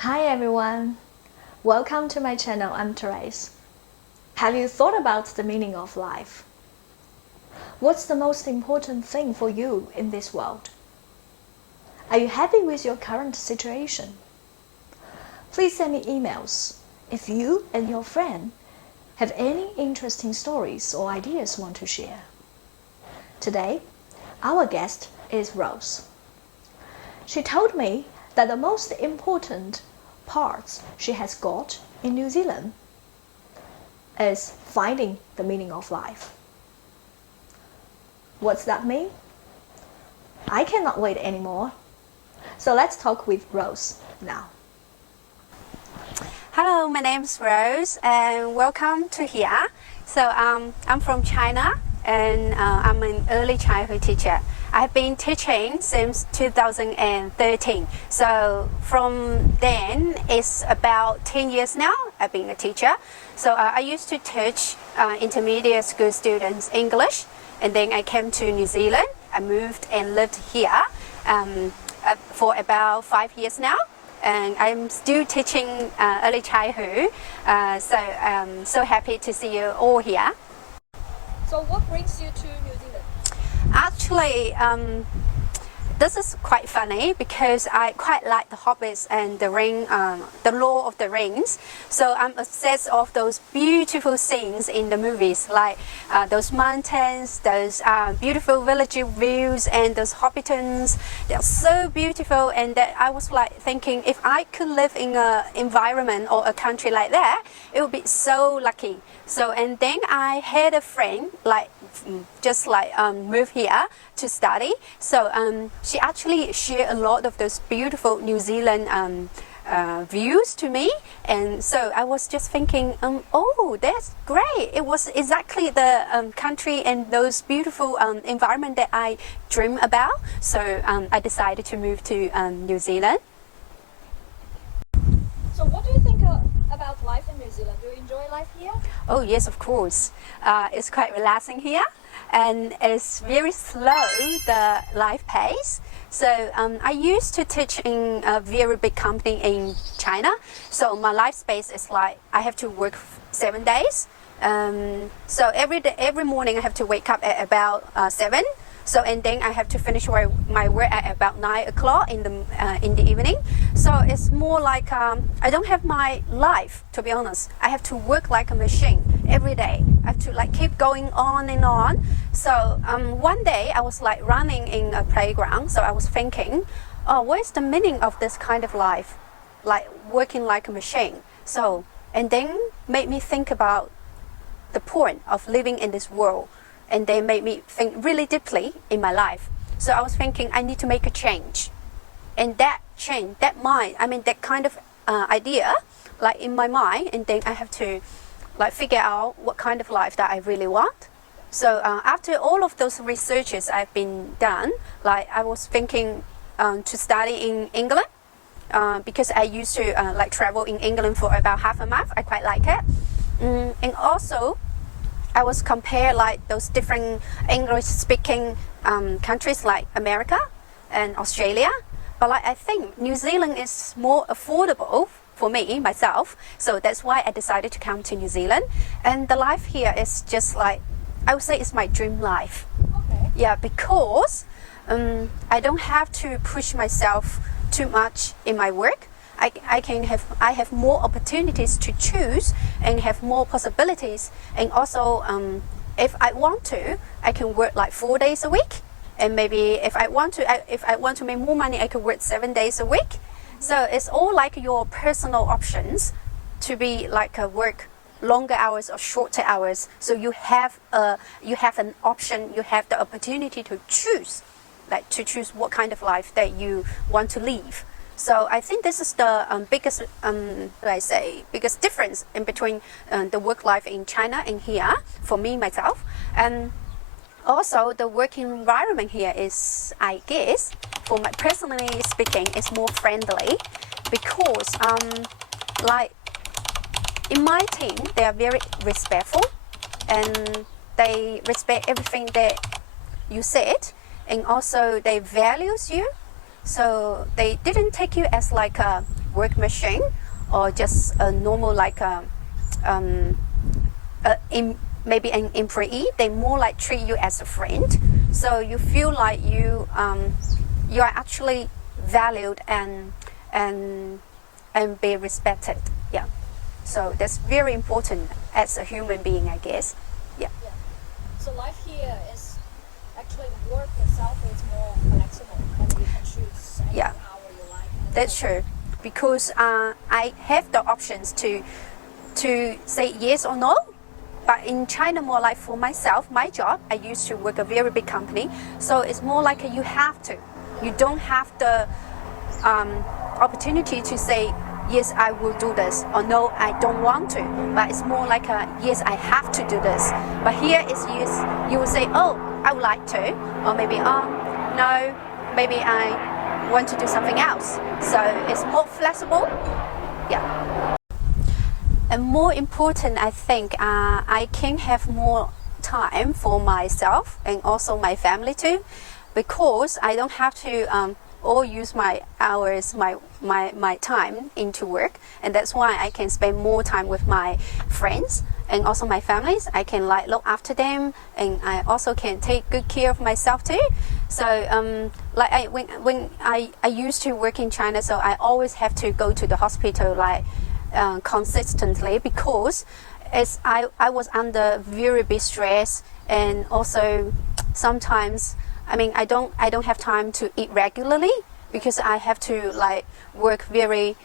Hi everyone, welcome to my channel. I'm Therese. Have you thought about the meaning of life? What's the most important thing for you in this world? Are you happy with your current situation? Please send me emails if you and your friend have any interesting stories or ideas want to share. Today, our guest is Rose. She told me that the most important parts she has got in New Zealand is finding the meaning of life. What's that mean? I cannot wait anymore. So let's talk with Rose now. Hello, my name is Rose and welcome to here. So I'm from China and I'm an early childhood teacher. I've been teaching since 2013. So from then, it's about 10 years now I've been a teacher. So I used to teach intermediate school students English, and then I came to New Zealand. I moved and lived here for about 5 years now. And I'm still teaching early childhood. So I'm so happy to see you all here. So what brings you to New Zealand? Actually, this is quite funny because I quite like the Hobbits and the Lord of the Rings. So I'm obsessed of those beautiful scenes in the movies, like those mountains, those beautiful village views, and those hobbitons. They're so beautiful, and that I was like thinking, if I could live in an environment or a country like that, it would be so lucky. So, and then I had a friend move here to study. So she actually shared a lot of those beautiful New Zealand views to me, and so I was just thinking, oh, that's great. It was exactly the country and those beautiful environment that I dream about. So I decided to move to New Zealand. So what do you think about life in New Zealand? Do you enjoy life here? Oh yes, of course. It's quite relaxing here, and it's very slow, the life pace. So I used to teach in a very big company in China. So my life space is like I have to work 7 days. So every morning I have to wake up at about 7. So and then I have to finish my work at about 9 o'clock in the evening. So it's more like I don't have my life, to be honest. I have to work like a machine every day. I have to like keep going on and on. So one day I was like running in a playground. So I was thinking, oh, what is the meaning of this kind of life, like working like a machine? So and then made me think about the point of living in this world. And they made me think really deeply in my life. So I was thinking I need to make a change. And that change, that kind of idea, like in my mind, and then I have to like figure out what kind of life that I really want. So after all of those researches I've been done, like I was thinking to study in England because I used to like travel in England for about half a month. I quite like it. And also, I was compare like those different English-speaking countries like America and Australia, but like I think New Zealand is more affordable for me myself. So that's why I decided to come to New Zealand, and the life here is just like I would say it's my dream life. Okay. Yeah, because I don't have to push myself too much in my work. I have more opportunities to choose and have more possibilities, and also if I want to, I can work like 4 days a week, and maybe if I want to make more money, I could work 7 days a week. So it's all like your personal options to be like work longer hours or shorter hours. So you have an option, you have the opportunity to choose what kind of life that you want to live. So I think this is the biggest difference in between the work life in China and here for me myself. And also the working environment here is, I guess, for my personally speaking, is more friendly because like in my team they are very respectful and they respect everything that you said, and also they values you. So they didn't take you as like a work machine or just a normal like maybe an employee. They more like treat you as a friend, so you feel like you are actually valued and be respected. Yeah, so that's very important as a human being, I guess. Yeah. So life here is actually the work itself is more flexible, and you can choose any hour you like. That's true, because I have the options to say yes or no. But in China, more like for myself, my job, I used to work a very big company, so it's more like you have to. You don't have the opportunity to say, yes, I will do this, or no, I don't want to. But it's more like yes, I have to do this. But here is yes, you will say, oh, I would like to, or maybe, no, maybe I want to do something else. So it's more flexible. Yeah. And more important, I think, I can have more time for myself and also my family too, because I don't have to all use my hours, my time into work, and that's why I can spend more time with my friends and also my families. I can like look after them, and I also can take good care of myself too. So like when I used to work in China, so I always have to go to the hospital like consistently, because as I was under very big stress, and also sometimes I don't have time to eat regularly, because I have to like work very,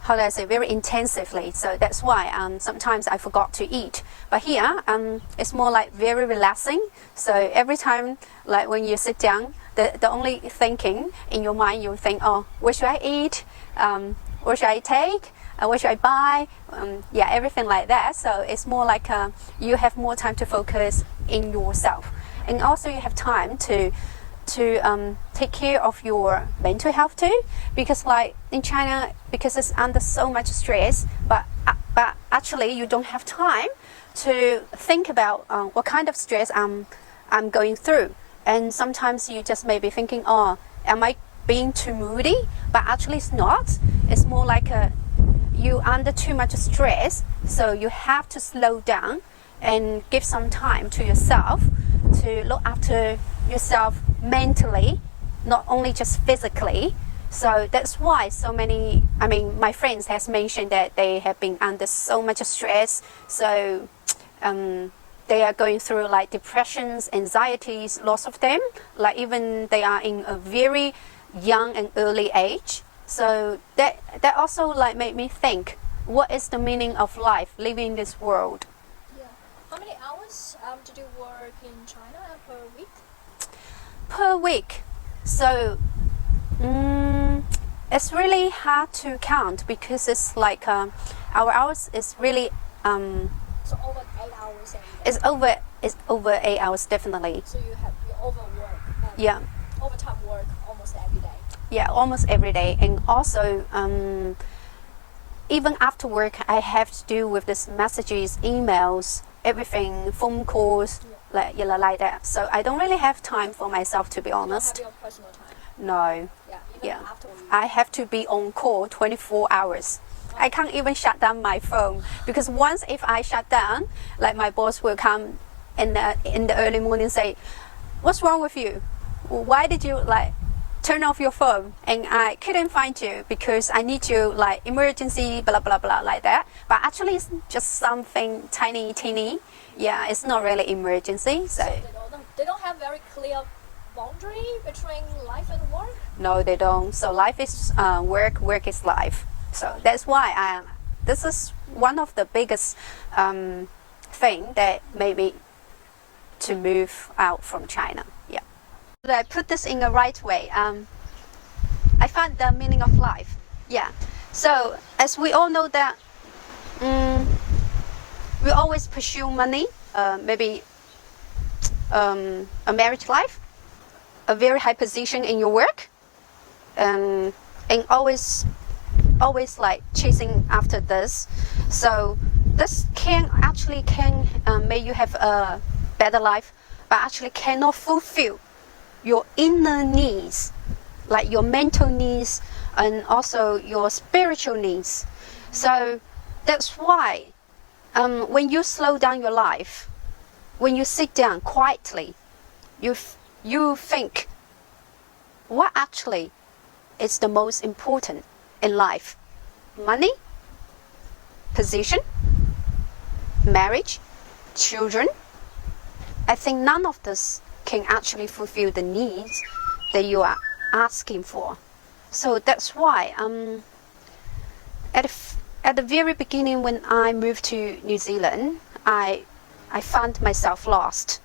how do I say, very intensively. So that's why sometimes I forgot to eat. But here it's more like very relaxing. So every time like when you sit down, the only thinking in your mind, you think, oh, what should I eat? What should I take? What should I buy? Yeah, everything like that. So it's more like you have more time to focus in yourself, and also you have time to take care of your mental health too. Because like in China, because it's under so much stress, but actually you don't have time to think about what kind of stress I'm going through. And sometimes you just may be thinking, oh, am I being too moody? But actually it's not. It's more like you under too much stress, so you have to slow down and give some time to yourself to look after yourself mentally, not only just physically. So that's why so many, my friends has mentioned that they have been under so much stress, so they are going through like depressions, anxieties, lots of them, like even they are in a very young and early age. So that also like made me think, what is the meaning of life, living in this world? Yeah. How many hours did you work in China per week? Per week. So it's really hard to count, because it's like our hours is really So over 8 hours a day. It's over 8 hours definitely. So you overwork. Yeah. Overtime work almost every day. Yeah, almost every day. And also even after work, I have to deal with this messages, emails, everything, phone calls, like that. So I don't really have time for myself, to be honest. You don't have your personal time. No. Yeah. Even after work. I have to be on call 24 hours. I can't even shut down my phone, because once if I shut down, like my boss will come in the early morning and say, what's wrong with you? Why did you like turn off your phone? And I couldn't find you because I need you like emergency, blah blah blah, like that. But actually it's just something tiny, teeny. Yeah, it's not really emergency. So they don't have very clear boundary between life and work? No, they don't. So life is work, work is life. So that's why this is one of the biggest thing that made me to move out from China. Yeah. Did I put this in the right way? I found the meaning of life. Yeah. So as we all know that we always pursue money, maybe a marriage life, a very high position in your work, and always like chasing after this. So this can make you have a better life, but actually cannot fulfill your inner needs. like your mental needs and also your spiritual needs. So that's why when you slow down your life, when you sit down quietly, you think, what actually is the most important in life? Money, position, marriage, children. I think none of this can actually fulfill the needs that you are asking for. So that's why at the very beginning when I moved to New Zealand, I found myself lost,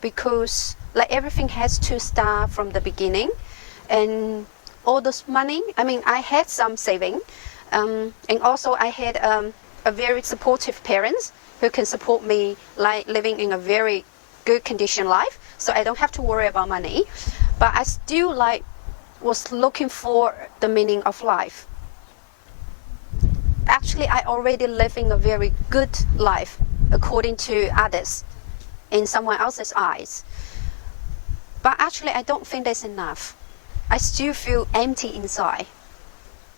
because like everything has to start from the beginning, and all this money, I mean, I had some saving, and also I had a very supportive parents who can support me, like living in a very good condition life, so I don't have to worry about money. But I still like was looking for the meaning of life. Actually, I already living a very good life according to others, in someone else's eyes. But actually, I don't think that's enough. I still feel empty inside.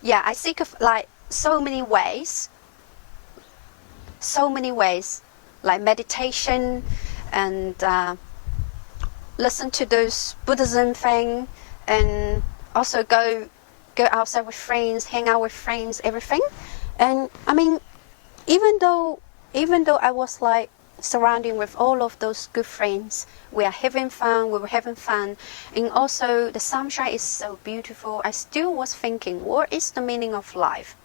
Yeah, I think of like so many ways, like meditation and listen to those Buddhism thing, and also go outside with friends, hang out with friends, everything. And I mean, even though I was like surrounding with all of those good friends, we were having fun, and also the sunshine is so beautiful, I still was thinking, what is the meaning of life?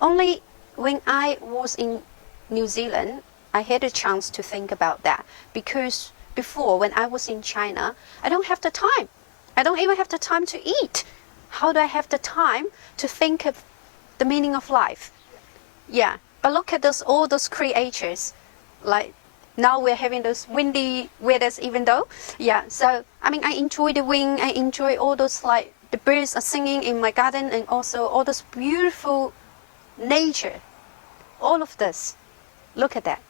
Only when I was in New Zealand, I had a chance to think about that, because before, when I was in China, I don't have the time. I don't even have the time to eat. How do I have the time to think of the meaning of life? Yeah, but look at all those creatures. Like now we're having those windy weathers, even though. Yeah, so I mean, I enjoy the wind. I enjoy all those, like the birds are singing in my garden, and also all this beautiful nature. All of this. Look at that.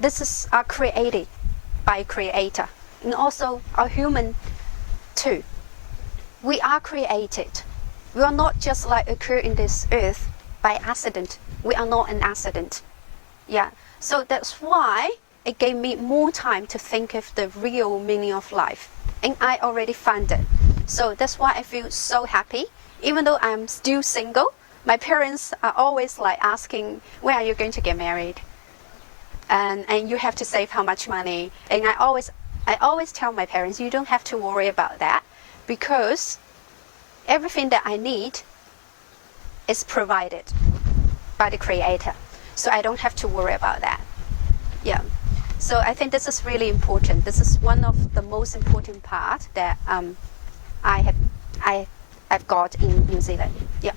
This is created by Creator, and also our human too. We are created. We are not just like occur in this earth by accident. We are not an accident. Yeah. So that's why it gave me more time to think of the real meaning of life, and I already found it. So that's why I feel so happy. Even though I'm still single, my parents are always like asking, when are you going to get married? And you have to save how much money? And I always tell my parents, you don't have to worry about that, because everything that I need is provided by the Creator. So I don't have to worry about that. Yeah. So I think this is really important. This is one of the most important part that I've got in New Zealand. Yeah.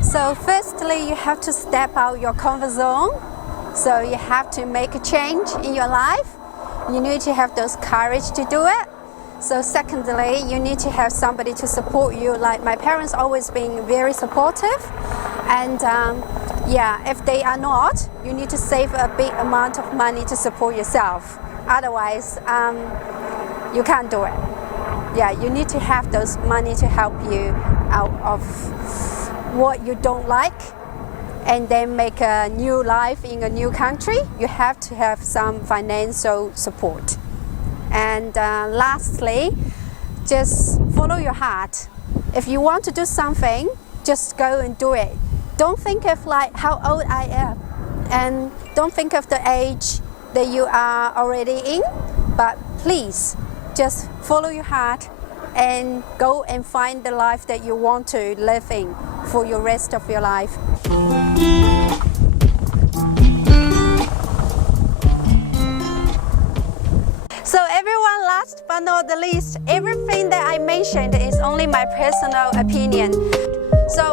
So firstly, you have to step out your comfort zone. So you have to make a change in your life. You need to have those courage to do it. So secondly, you need to have somebody to support you. Like my parents always been very supportive. And yeah, if they are not, you need to save a big amount of money to support yourself. Otherwise, you can't do it. Yeah, you need to have those money to help you out of what you don't like, and then make a new life in a new country. You have to have some financial support. And lastly, just follow your heart. If you want to do something, just go and do it. Don't think of like how old I am, and don't think of the age that you are already in, but please just follow your heart and go and find the life that you want to live in for your rest of your life. last but not the least, everything that I mentioned is only my personal opinion. So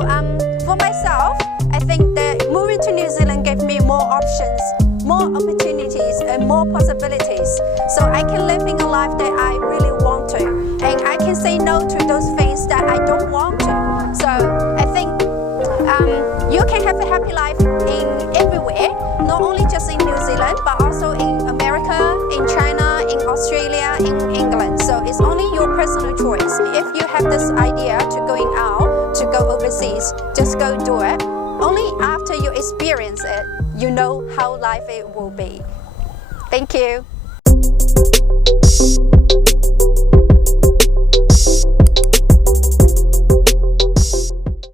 for myself, I think that moving to New Zealand gave me more options, more opportunities, and more possibilities. So I can live in a life that I really want to, and I can say no to those things that I don't want to. So I think you can have a happy life in everywhere, not only just in New Zealand, but also in America, in China, in Australia, in England. So it's only your personal choice. If you have this idea to going out, to go overseas, just go do it. Only after you experience it, you know how life it will be. Thank you.